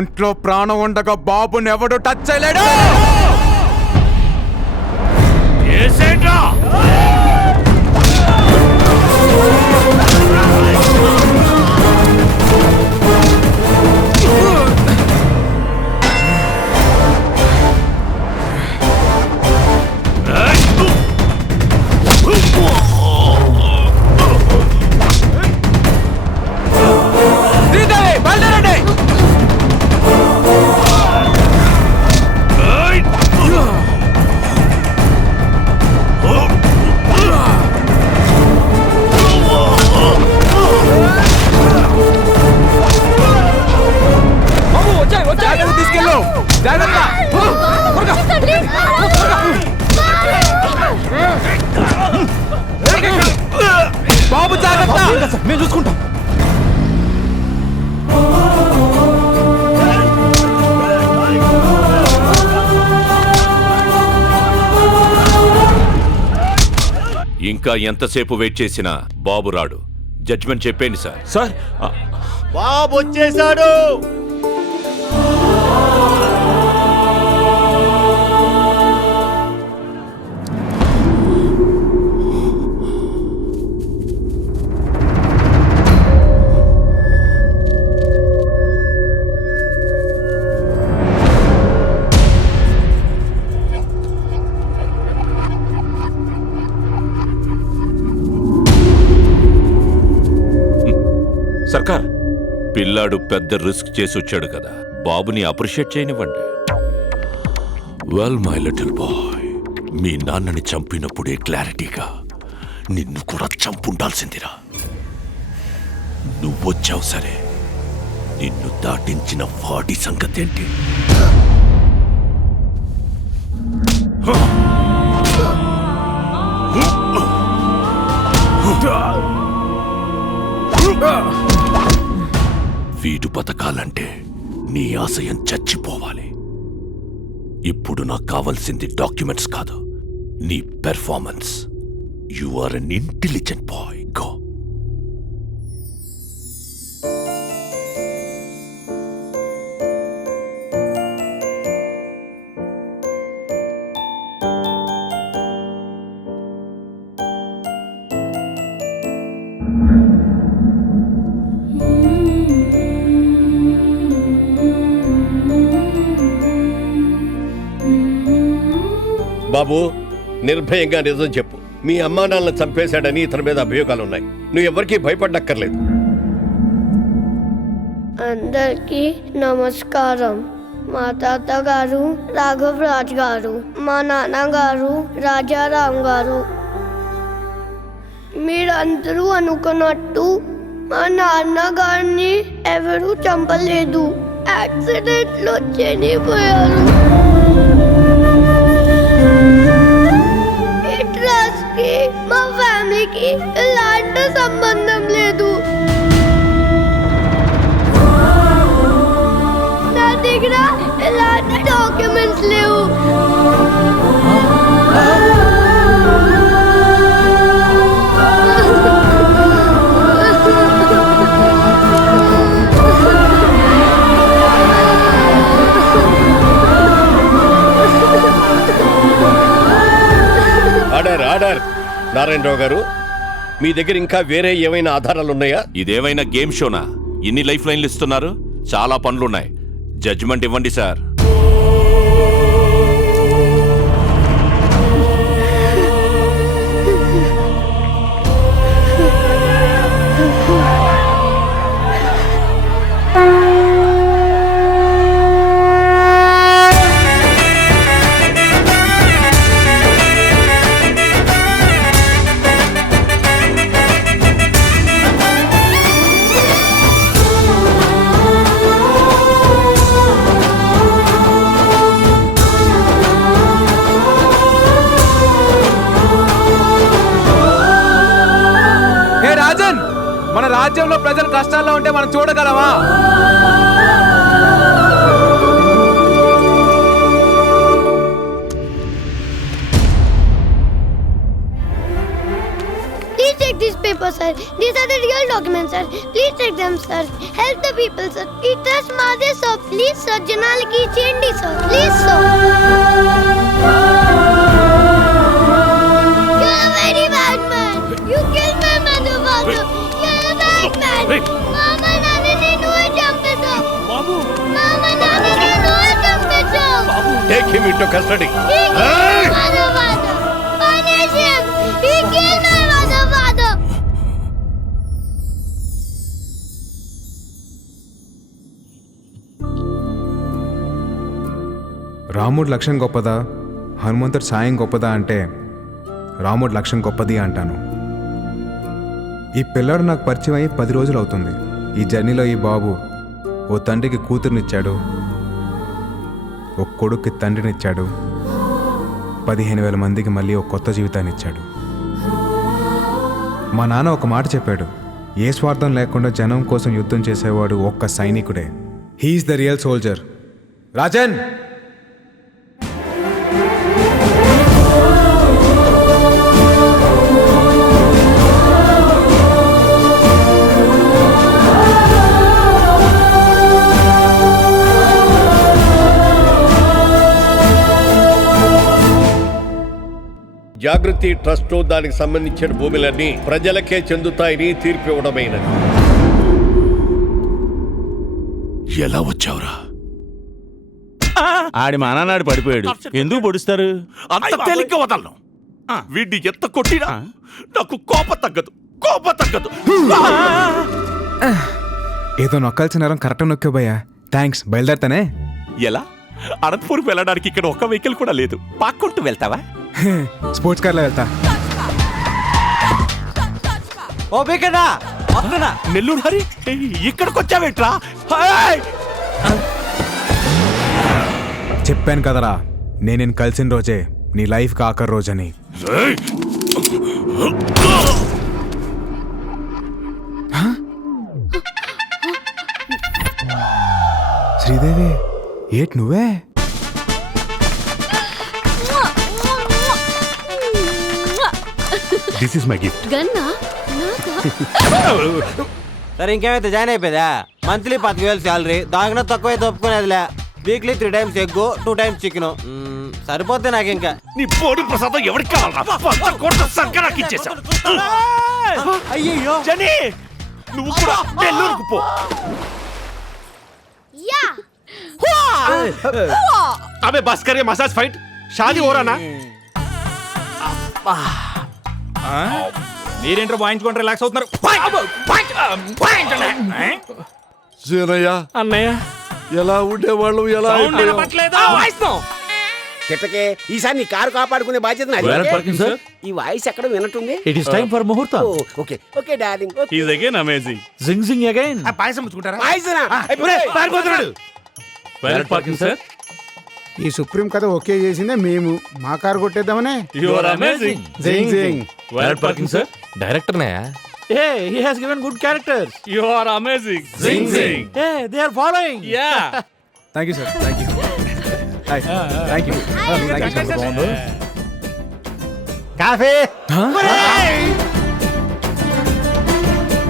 ఒంట్లో ప్రాణం ఉండగా బాబుని ఎవడు టచ్ చేయలేడు. తీసుకెళ్ళు, జాగ్రత్త. బాబు జాగ్రత్త, మేము చూసుకుంటాం. ఇంకా ఎంతసేపు వెయిట్ చేసినా బాబు రాడు. జడ్జిమెంట్ చెప్పేయండి సార్. సార్, బాబు వచ్చేసాడు. సర్కార్, పిల్లాడు పెద్ద రిస్క్ చేసి వచ్చాడు కదా, బాబుని అప్రిషియేట్ చేయనివ్వండి. వెల్ మై లిటిల్ బాయ్, మీ నాన్నని చంపినప్పుడే క్లారిటీగా నిన్ను కూడా చంపుండాల్సిందిరా. నువ్వొచ్చావు సరే, నిన్ను దాటించిన వాడి సంగతి ఏంటి? వీడు బతకాలంటే నీ ఆశయం చచ్చిపోవాలి. ఇప్పుడు నాకు కావాల్సింది డాక్యుమెంట్స్ కాదు, నీ performance. You are an intelligent boy. Go. బాబు, నిర్భయంగా నిజం చెప్పు. మీ అమ్మా నాన్నలను చంపేశాడని ఇతని మీద అభియోగాలున్నాయి. నువ్వు ఎవరికీ భయపడక్కర్లేదు. అందరికీ నమస్కారం. మా తాతగారు రాఘవ్ రాజ్ గారు, మా నాన్నగారు రాజారాం గారు. మీరందరూ అనుకున్నట్టు మా నాన్నగారిని ఎవరూ చంపలేదు, యాక్సిడెంట్లో చనిపోయారు. మా ఫ్యామిలీకి ఎలాంటి సంబంధం లేదు. నా దగ్గర ఎలాంటి డాక్యుమెంట్స్ లేవు. Order, order. నారాయణరావు గారు, మీ దగ్గర ఇంకా వేరే ఏమైనా ఆధారాలు ఉన్నాయా? ఇదేమైనా గేమ్ షోనా? ఇన్ని లైఫ్ లైన్లు ఇస్తున్నారు. చాలా పనులున్నాయి. జడ్జిమెంట్ ఇవ్వండి సార్. మన రాజ్యంలో ప్రజలు కష్టాల్లో ఉంటే మనం చూడగలమా? Please take this paper, sir. They These are the real documents, sir. Please take them, sir. Help the people, sir. We trust Mother, sir. Please, sir. Janaliki Chendi, sir. Please, sir. You're a very bad man. You killed my mother, father. You're a bad man. Mama, Nani, నువ్వే చంపేశావు. Mama, Nani, నువ్వే చంపేశావు. Take him into custody. He killed my mother, father. Punish him. He killed my mother, father. రాముడు లక్ష్యం గొప్పదా హనుమంతుడు సాయం గొప్పదా అంటే రాముడు లక్ష్యం గొప్పది అంటాను. ఈ పిల్లాడు నాకు పరిచయం అయ్యి 10 రోజులు అవుతుంది. ఈ జర్నీలో ఈ బాబు ఓ తండ్రికి కూతురునిచ్చాడు, ఓ కొడుక్కి తండ్రినిచ్చాడు, 15,000 మందికి మళ్ళీ ఒక కొత్త జీవితాన్ని ఇచ్చాడు. మా నాన్న ఒక మాట చెప్పాడు, ఏ స్వార్థం లేకుండా జనం కోసం యుద్ధం చేసేవాడు ఒక్క సైనికుడే. He is the real soldier. Rajan, Jagruti trust దానికి సంబంధించిన భూములన్నీ ప్రజలకే చెందుతాయని తీర్పు ఇవ్వడమైనది. ఎలా వచ్చావురా? ఆడి మా నాన్నాడు పడిపోయాడు. ఎందుకు పొడుస్తారు? అంత తేలిగ్గా వదలను. వీడిని ఎంత కొట్టినా నాకు కోపం తగ్గదు. ఏదో నొక్కాల్సిన నేరం కరెక్ట్ నొక్కాబయ్యా. థ్యాంక్స్. బయలుదేరతానే. ఎలా? అనంతపురం వెళ్ళడానికి ఇక్కడ ఒక్క వెహికల్ కూడా లేదు. పాక్కుంటూ వెళ్తావా? స్పోర్ట్స్ కార్లో వెళ్తా. నెల్లూరు హరి, ఇక్కడికి వచ్చావేట్రా? చెప్పాను కదరా, నేను కలిసిన రోజే నీ లైఫ్ ఆఖరి రోజని. శ్రీదేవి, ఏట్ నువ్వే? This is my gift. గన్నా సరే ఇంకేమైతే జాయిన్ అయిపోయిందా? మంత్లీ 10,000 శాలరీ, దానికన్నా తక్కువైతే ఒప్పుకునేదిలే. Weekly 3 times egg, 2 times chicken. సరిపోతే నాకు ఇంకా. నీ పోటీ ప్రసాదం ఎవరికి కావాలా? అయ్యో జని, నువ్వు కూడా నెల్లూరుకు పో. యా అబే బస్ కరే మసాజ్ ఫైట్ షాదీ हो रहा ना. మీరేంట్రా వాయించుకొని రిలాక్స్ అవుతున్నారు? సీనయ్య, అన్నయ్య ఎలా ఉండేవాళ్ళు ఎలా కిట్టకే ఈసారి నీ కారు కాపాడుకునే బాధ్యత నాది. సార్ ఈ వాయిస్ ఎక్కడ వినట్టుంది. It is time for muhurta. Okay okay darling. Is again amazing. Zing zing again. పాయసం పుచ్చుకుంటారా? వాయిస్నా? పారిపోతున్నాడు. Well parking sir. ఈ సుప్రీం కథ ఓకే చేసిందే మేము. మా కారు కొట్టేద్దామనే. You are amazing. Zing zing. Well parking sir. Director నయా. Hey, he has given good characters. You are amazing. Zing zing. Hey, they are following. Yeah. Thank you sir. Thank you. Thank you. Coffee.